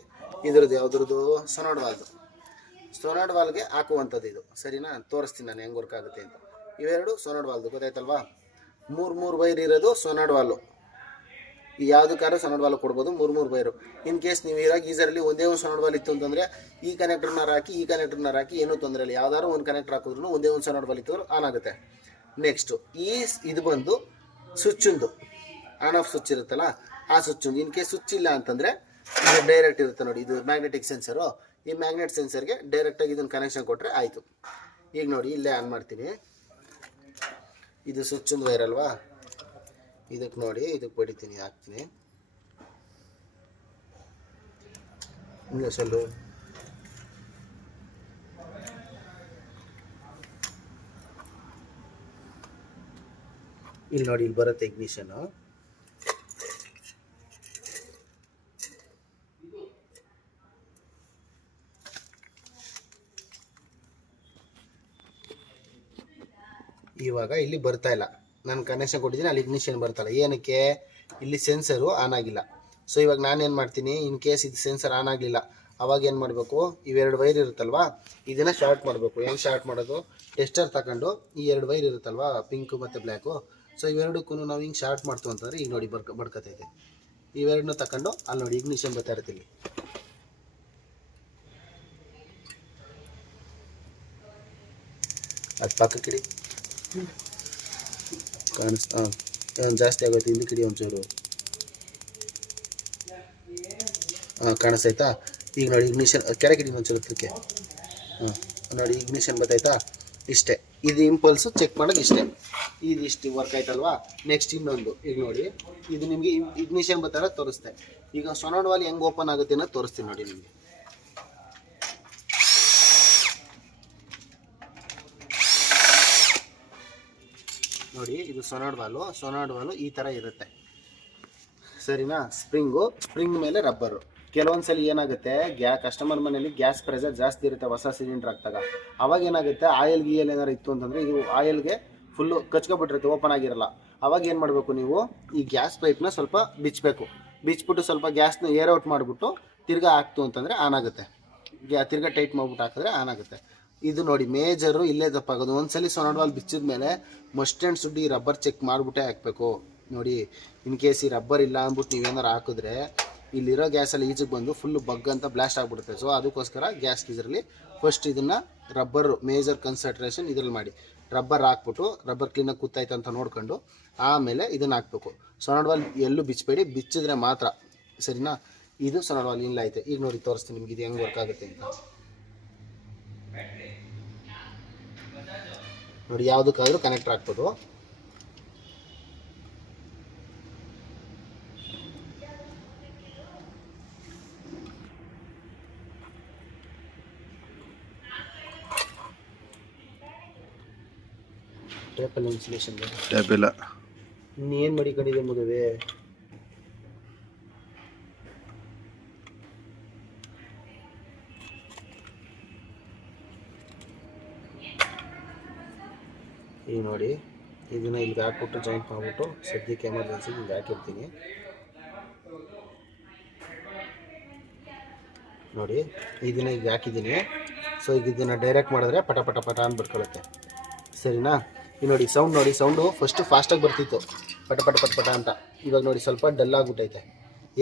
ಇದ್ರದ್ದು ಯಾವುದ್ರದ್ದು ಸೊನಾಡ್ ವಾಲ್ಗೆ ಹಾಕುವಂಥದ್ದು ಇದು. ಸರಿನಾ? ತೋರಿಸ್ತೀನಿ ನಾನು ಹೆಂಗೆ ವರ್ಕ್ ಆಗುತ್ತೆ ಅಂತ. ಇವೆರಡು ಸೊನಾಡ್ ವಾಲ್ದು ಗೊತ್ತಾಯ್ತಲ್ವಾ? 3 ವೈರ್ ಇರೋದು ಸೊನಾಡ್ ವಾಲು. ಯಾವುದಕ್ಕಾದ್ರೂ ಸೊನಾಡ್ ವಾಲ್ ಕೊಡ್ಬೋದು, 3 ವೈರು. ಇನ್ ಕೇಸ್ ನೀವು ಇರೋ ಗೀಸರಲ್ಲಿ ಒಂದೇ ಒಂದು ಸೊನಾಡ್ ವಾಲ್ ಇತ್ತು ಅಂತಂದರೆ ಈ ಕನೆಕ್ಟರ್ನಾರು ಹಾಕಿ ಈ ಕನೆಕ್ಟರ್ನಾರು ಹಾಕಿ ಏನೂ ತೊಂದರೆ ಇಲ್ಲ. ಯಾವ್ದಾದ್ರು ಒಂದು ಕನೆಕ್ಟರ್ ಹಾಕಿದ್ರು ಒಂದೇ ಒಂದು ಸೊನಾಡ್ ವಾಲ್ ಇತ್ತು ಆನ್ ಆಗುತ್ತೆ. ನೆಕ್ಸ್ಟು ಇದು ಬಂದು ಸ್ವಿಚ್ಚುಂದು ಆನ್ ಆಫ್ ಸ್ವಿಚ್ ಇರುತ್ತಲ್ಲ, ಆ ಸ್ವಿಚ್ಚುಂದು. ಇನ್ ಕೇಸ್ ಸ್ವಿಚ್ ಇಲ್ಲ ಅಂತಂದರೆ ಇದು ಡೈರೆಕ್ಟ್ ಇರುತ್ತೆ ನೋಡಿ, ಇದು ಮ್ಯಾಗ್ನೆಟಿಕ್ ಸೆನ್ಸರು. ಈ ಮ್ಯಾಗ್ನೆಟ್ ಸೆನ್ಸರ್ಗೆ ಡೈರೆಕ್ಟಾಗಿ ಇದನ್ನು ಕನೆಕ್ಷನ್ ಕೊಟ್ಟರೆ ಆಯಿತು. ಈಗ ನೋಡಿ ಇಲ್ಲೇ ಆನ್ ಮಾಡ್ತೀನಿ. ಇದು ಸ್ವಿಚ್ಚುಂದು ವೈರ್ ಅಲ್ವಾ, ಇದಕ್ಕೆ ನೋಡಿ ಇದಕ್ಕೆ ಬಡಿತೀನಿ, ಹಾಕ್ತೀನಿ. ಹಿಂಗೆ ಸ್ವಲ್ಪ ಇಲ್ಲಿ ನೋಡಿ, ಇಲ್ಲಿ ಬರುತ್ತೆ ಇಗ್ನಿಷನ್ನು. ಇವಾಗ ಇಲ್ಲಿ ಬರ್ತಾ ಇಲ್ಲ, ನಾನು ಕನೆಕ್ಷನ್ ಕೊಟ್ಟಿದ್ದೀನಿ, ಅಲ್ಲಿ ಇಗ್ನಿಷನ್ ಬರ್ತಾಯಿಲ್ಲ. ಏನಕ್ಕೆ? ಇಲ್ಲಿ ಸೆನ್ಸರು ಆನ್ ಆಗಿಲ್ಲ. ಸೊ ಇವಾಗ ನಾನೇನು ಮಾಡ್ತೀನಿ, ಇನ್ ಕೇಸ್ ಇದು ಸೆನ್ಸರ್ ಆನ್ ಆಗಲಿಲ್ಲ ಅವಾಗ ಏನು ಮಾಡಬೇಕು, ಇವೆರಡು ವೈರ್ ಇರುತ್ತಲ್ವಾ ಇದನ್ನು ಶಾರ್ಟ್ ಮಾಡಬೇಕು. ಹೆಂಗೆ ಶಾರ್ಟ್ ಮಾಡೋದು? ಟೆಸ್ಟರ್ ತಗೊಂಡು ಈ 2 ವೈರ್ ಇರುತ್ತಲ್ವಾ, ಪಿಂಕು ಮತ್ತು ಬ್ಲ್ಯಾಕು. ಸೊ ಇವೆರಡಕ್ಕೂ ನಾವು ಹಿಂಗೆ ಶಾರ್ಟ್ ಮಾಡ್ತು ಅಂತಂದರೆ ಈಗ ನೋಡಿ ಬಡ್ಕತೈತೆ. ಇವೆರಡನ್ನೂ ತಗೊಂಡು ಅಲ್ಲಿ ನೋಡಿ ಇಗ್ನಿಷನ್ ಬರ್ತಾ ಇರ್ತೀವಿ. ಅದು ಪಕ್ಕಕ್ಕಿಡಿ ಜಾಸ್ತಿ ಆಗೋಯ್ತು, ಇಲ್ಲಿ ಕಿಡಿ ಒಂಚೂರು. ಕಾಣಿಸ್ತೈತಾ? ಈಗ ನೋಡಿ ಇಗ್ನಿಷನ್ ಕೆಳಗಿಡಿ ಒಂಚೂರು ಹತ್ರಕ್ಕೆ. ನೋಡಿ ಇಗ್ನಿಷನ್ ಬರ್ತಾಯ್ತಾ? ಇಷ್ಟೇ, ಇದು ಇಂಪಲ್ಸು ಚೆಕ್ ಮಾಡೋದು ಇಷ್ಟೇ. ಇದಿಷ್ಟು ವರ್ಕ್ ಆಯ್ತಲ್ವಾ? ನೆಕ್ಸ್ಟ್ ಇನ್ನೊಂದು ಈಗ ನೋಡಿ, ಇದು ನಿಮಗೆ ಇಗ್ನಿಷನ್ ಬರ್ತಾರ ತೋರಿಸ್ತೆ. ಈಗ ಸೊನಾಡ್ ವಾಲ್ ಹೆಂಗೆ ಓಪನ್ ಆಗುತ್ತೆ ಅನ್ನೋದು ತೋರಿಸ್ತೀನಿ ನೋಡಿ ನಿಮಗೆ. ನೋಡಿ ಇದು ಸೊನಾಡ್ ವಾಲು ಈ ಥರ ಇರುತ್ತೆ. ಸರಿನಾ? ಸ್ಪ್ರಿಂಗ್ ಮೇಲೆ ರಬ್ಬರು. ಕೆಲವೊಂದ್ಸಲಿ ಏನಾಗುತ್ತೆ, ಕಸ್ಟಮರ್ ಮನೆಯಲ್ಲಿ ಗ್ಯಾಸ್ ಪ್ರೆಷರ್ ಜಾಸ್ತಿ ಇರುತ್ತೆ ಹೊಸ ಸಿಲಿಂಡರ್ ಹಾಕ್ದಾಗ. ಅವಾಗ ಏನಾಗುತ್ತೆ, ಆಯಿಲ್ ಏನಾರು ಇತ್ತು ಅಂತಂದರೆ ಇದು ಆಯಿಲ್ಗೆ ಫುಲ್ಲು ಕಚ್ಕೊಬಿಟ್ಟಿರುತ್ತೆ, ಓಪನ್ ಆಗಿರಲ್ಲ. ಅವಾಗ ಏನು ಮಾಡಬೇಕು, ನೀವು ಈ ಗ್ಯಾಸ್ ಪೈಪ್ನ ಸ್ವಲ್ಪ ಬಿಚ್ಚಿಬಿಟ್ಟು ಸ್ವಲ್ಪ ಗ್ಯಾಸ್ನ ಏರ್ ಔಟ್ ಮಾಡಿಬಿಟ್ಟು ತಿರ್ಗಾ ಹಾಕ್ತು ಅಂತಂದರೆ ಆನ್ ಆಗುತ್ತೆ. ತಿರ್ಗಾ ಟೈಟ್ ಮಾಡಿಬಿಟ್ಟು ಹಾಕಿದ್ರೆ ಆನ್ ಆಗುತ್ತೆ. ಇದು ನೋಡಿ ಮೇಜರು ಇಲ್ಲೇ ತಪ್ಪಾಗೋದು. ಒಂದ್ಸಲಿ ಸೊನಾಡ್ ವಾಲ್ ಬಿಚ್ಚಿದ ಮೇಲೆ ಮಸ್ಟ್ ಆ್ಯಂಡ್ ಶುಡ್ ಈ ರಬ್ಬರ್ ಚೆಕ್ ಮಾಡಿಬಿಟ್ಟೇ ಹಾಕಬೇಕು. ನೋಡಿ ಇನ್ ಕೇಸ್ ಈ ರಬ್ಬರ್ ಇಲ್ಲ ಅಂದ್ಬಿಟ್ಟು ನೀವೇನಾರು ಹಾಕಿದ್ರೆ ಇಲ್ಲಿರೋ ಗ್ಯಾಸಲ್ಲಿ ಈಜಿಗೆ ಬಂದು ಫುಲ್ಲು ಬಗ್ ಅಂತ ಬ್ಲಾಸ್ಟ್ ಆಗಿಬಿಡುತ್ತೆ. ಸೊ ಅದಕ್ಕೋಸ್ಕರ ಗ್ಯಾಸ್ ಗೀಸರಲ್ಲಿ ಫಸ್ಟ್ ಇದನ್ನು ರಬ್ಬರ್ ಮೇಜರ್ ಕನ್ಸಂಟ್ರೇಷನ್ ಇದರಲ್ಲಿ ಮಾಡಿ ರಬ್ಬರ್ ಹಾಕ್ಬಿಟ್ಟು ರಬ್ಬರ್ ಕ್ಲೀನಾಗಿ ಕೂತಾಯ್ತು ಅಂತ ನೋಡ್ಕೊಂಡು ಆಮೇಲೆ ಇದನ್ನು ಹಾಕಬೇಕು. ಸೊನಾಡ್ ವಾಲ್ ಎಲ್ಲೂ ಬಿಚ್ಚಬೇಡಿ, ಬಿಚ್ಚಿದ್ರೆ ಮಾತ್ರ. ಸರಿನಾ? ಇದು ಸೊನಾಡ್ ವಾಲ್ ಇಲ್ಲ ಐತೆ. ಈಗ ನೋಡಿ ತೋರಿಸ್ತೀನಿ ನಿಮ್ಗೆ ಇದು ಹೆಂಗೆ ವರ್ಕ್ ಆಗುತ್ತೆ ಅಂತ. ನೋಡಿ ಯಾವುದಕ್ಕಾದ್ರೂ ಕನೆಕ್ಟರ್ ಹಾಕ್ಬೋದು. ಟೇಪಲ್ಲಿ ಇನ್ಸುಲೇಷನ್ ಟೇಪ್ ಇಲ್ಲ, ಇನ್ನೇನು ಮಡಿಕೊಂಡಿದೆ ಮದುವೆ. ಈಗ ನೋಡಿ ಇದನ್ನು ಇಲ್ಲಿಗೆ ಹಾಕ್ಬಿಟ್ಟು ಜಾಯಿಂಟ್ ಮಾಡಿಬಿಟ್ಟು ಸದ್ಯಕ್ಕೆ ಎಮರ್ಜೆನ್ಸಿಗೆ ಇಲ್ಲಿ ಹಾಕಿರ್ತೀನಿ. ನೋಡಿ ಇದನ್ನು ಈಗ ಹಾಕಿದ್ದೀನಿ. ಸೊ ಈಗ ಇದನ್ನು ಡೈರೆಕ್ಟ್ ಮಾಡಿದ್ರೆ ಪಟ ಪಟ ಪಟ ಅಂದ್ಬಿಟ್ಕೊಳ್ಳುತ್ತೆ. ಸರಿನಾ? ಈಗ ನೋಡಿ ಸೌಂಡು ಫಸ್ಟು ಫಾಸ್ಟಾಗಿ ಬರ್ತಿತ್ತು, ಪಟ ಪಟ ಪಟ ಪಟ ಅಂತ. ಇವಾಗ ನೋಡಿ ಸ್ವಲ್ಪ ಡಲ್ ಆಗಿಬಿಟ್ಟೈತೆ.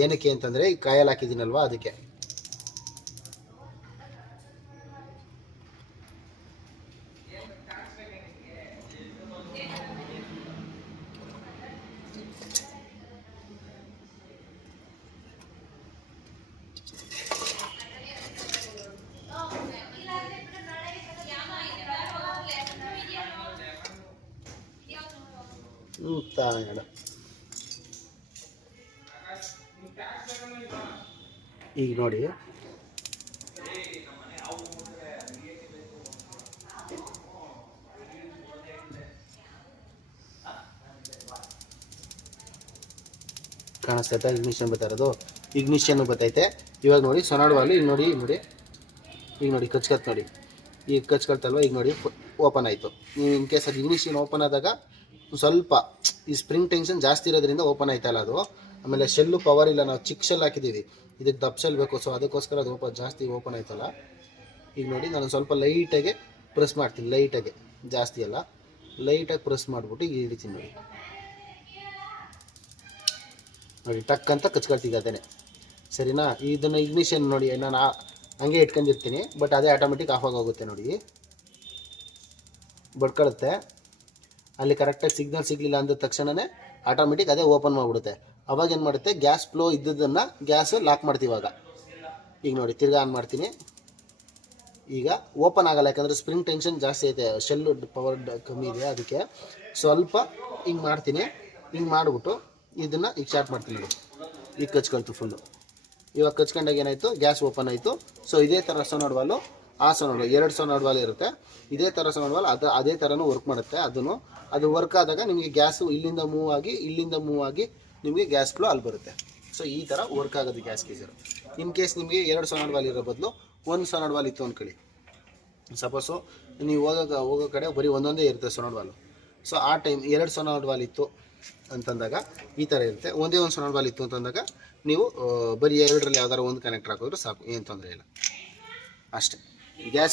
ಏನಕ್ಕೆ ಅಂತಂದರೆ ಈ ಕಾಯಲ್ಲಿ ಹಾಕಿದ್ದೀನಲ್ವ ಅದಕ್ಕೆ. ತಾಳ ಈಗ ನೋಡಿ ಕಾಣಿಸ್ತೈತೆ ಇಗ್ನಿಷನ್ ಬರ್ತಾ ಇರೋದು, ಇಗ್ನಿಷನ್ ಬರ್ತೈತೆ. ಇವಾಗ ನೋಡಿ ಸೊನಾಡ್ ವಾಲ್ವ್ ಈಗ ನೋಡಿ ಈಗ ನೋಡಿ ಕಚ್ಕತ್ ನೋಡಿ, ಈಗ ಕಚ್ಕೊಳ್ತಲ್ವ, ಈಗ ನೋಡಿ ಓಪನ್ ಆಯಿತು. ನೀವು ಇನ್ ಕೇಸ್ ಅದು ಇಗ್ನಿಷನ್ ಓಪನ್ ಆದಾಗ ಸ್ವಲ್ಪ ಈ ಸ್ಪ್ರಿಂಗ್ ಟೆನ್ಷನ್ ಜಾಸ್ತಿ ಇರೋದ್ರಿಂದ ಓಪನ್ ಆಯ್ತಲ್ಲ ಅದು. ಆಮೇಲೆ ಶೆಲ್ಲು ಪವರ್ ಇಲ್ಲ, ನಾವು ಚಿಕ್ಕ ಶೆಲ್ ಹಾಕಿದ್ದೀವಿ, ಇದಕ್ಕೆ ದಪ್ಪ ಶೆಲ್ ಬೇಕು, ಸೊ ಅದಕ್ಕೋಸ್ಕರ ಅದು ಜಾಸ್ತಿ ಓಪನ್ ಆಯ್ತಲ್ಲ. ಈಗ ನೋಡಿ ನಾನು ಸ್ವಲ್ಪ ಲೈಟಾಗಿ ಪ್ರೆಸ್ ಮಾಡ್ತೀನಿ, ಲೈಟಾಗಿ, ಜಾಸ್ತಿ ಅಲ್ಲ, ಲೈಟಾಗಿ ಪ್ರೆಸ್ ಮಾಡಿಬಿಟ್ಟು ಈಗ ಹಿಡಿತೀನಿ ನೋಡಿ. ನೋಡಿ ಟಕ್ ಅಂತ ಕಚ್ಕೊಳ್ತೀವಿ ಅದೇ, ಸರಿನಾ. ಇದನ್ನು ಇಗ್ನಿಷನ್ ನೋಡಿ ನಾನು ಹಂಗೆ ಇಟ್ಕೊಂಡಿರ್ತೀನಿ, ಬಟ್ ಅದೇ ಆಟೋಮೆಟಿಕ್ ಆಫ್ ಆಗೋಗುತ್ತೆ ನೋಡಿ, ಬಡ್ಕೊಳುತ್ತೆ. ಅಲ್ಲಿ ಕರೆಕ್ಟಾಗಿ ಸಿಗ್ನಲ್ ಸಿಗಲಿಲ್ಲ ಅಂದ ತಕ್ಷಣವೇ ಆಟೋಮೆಟಿಕ್ ಅದೇ ಓಪನ್ ಮಾಡಿಬಿಡುತ್ತೆ. ಅವಾಗ ಏನು ಮಾಡುತ್ತೆ, ಗ್ಯಾಸ್ ಫ್ಲೋ ಇದ್ದದನ್ನು ಗ್ಯಾಸು ಲಾಕ್ ಮಾಡ್ತೀವಿ ಇವಾಗ. ಈಗ ನೋಡಿ ತಿರ್ಗಾ ಆನ್ ಮಾಡ್ತೀನಿ, ಈಗ ಓಪನ್ ಆಗಲ್ಲ, ಯಾಕಂದರೆ ಸ್ಪ್ರಿಂಗ್ ಟೆನ್ಷನ್ ಜಾಸ್ತಿ ಐತೆ, ಶೆಲ್ಲು ಪವರ್ ಕಮ್ಮಿ ಇದೆ, ಅದಕ್ಕೆ ಸ್ವಲ್ಪ ಹಿಂಗೆ ಮಾಡ್ತೀನಿ. ಹಿಂಗೆ ಮಾಡಿಬಿಟ್ಟು ಇದನ್ನು ಈಗ ಸ್ಟಾರ್ಟ್ ಮಾಡ್ತೀನಿ ನೋಡಿ, ಈಗ ಕಚ್ಕೊಳ್ತು ಫುಲ್ಲು. ಇವಾಗ ಕಚ್ಕೊಂಡಾಗ ಏನಾಯಿತು, ಗ್ಯಾಸ್ ಓಪನ್ ಆಯಿತು. ಸೊ ಇದೇ ಥರ ಸೊನಾಡ್ ವಾಲ್ವ್, ಆ ಸೊನಾಡ್ ವಾಲ್ವ್ 2 ಸೊನಾಡ್ ವಾಲ್ವ್ ಇರುತ್ತೆ, ಇದೇ ಥರ ಸೊನಾಡ್ ವಾಲ್ವ್ ಅದೇ ಥರನೂ ವರ್ಕ್ ಮಾಡುತ್ತೆ. ಅದು ವರ್ಕ್ ಆದಾಗ ನಿಮಗೆ ಗ್ಯಾಸು ಇಲ್ಲಿಂದ ಮೂವ್ ಆಗಿ ನಿಮಗೆ ಗ್ಯಾಸ್ ಫ್ಲೋ ಅಲ್ಲಿ ಬರುತ್ತೆ. ಸೊ ಈ ಥರ ವರ್ಕ್ ಆಗೋದು ಗ್ಯಾಸ್ ಗೀಸರು. ಇನ್ ಕೇಸ್ ನಿಮಗೆ 2 ಸೊನಾಡ್ ವಾಲ್ವ್ ಇರೋ ಬದಲು 1 ಸೊನಾಡ್ ವಾಲ್ವ್ ಇತ್ತು ಅಂದ್ಕೊಳ್ಳಿ. ಸಪೋಸು ನೀವು ಹೋಗೋ ಕಡೆ ಬರೀ ಒಂದೊಂದೇ ಇರುತ್ತೆ ಸೊನಾಡ್ ವಾಲ್ವ್. ಸೊ ಆ ಟೈಮ್ 2 ಸೊನಾಡ್ ವಾಲ್ವ್ ಇತ್ತು ಅಂತಂದಾಗ ಈ ಥರ ಇರುತ್ತೆ. ಒಂದೇ ಒಂದು ಸೊನಾಡ್ ವಾಲ್ವ್ ಇತ್ತು ಅಂತಂದಾಗ ನೀವು ಬರೀ 2ರಲ್ಲಿ ಯಾವ್ದಾರು ಒಂದು ಕನೆಕ್ಟರ್ ಹಾಕಿದ್ರು ಸಾಕು, ಏನು ತೊಂದರೆ ಇಲ್ಲ, ಅಷ್ಟೇ. ಗ್ಯಾಸ್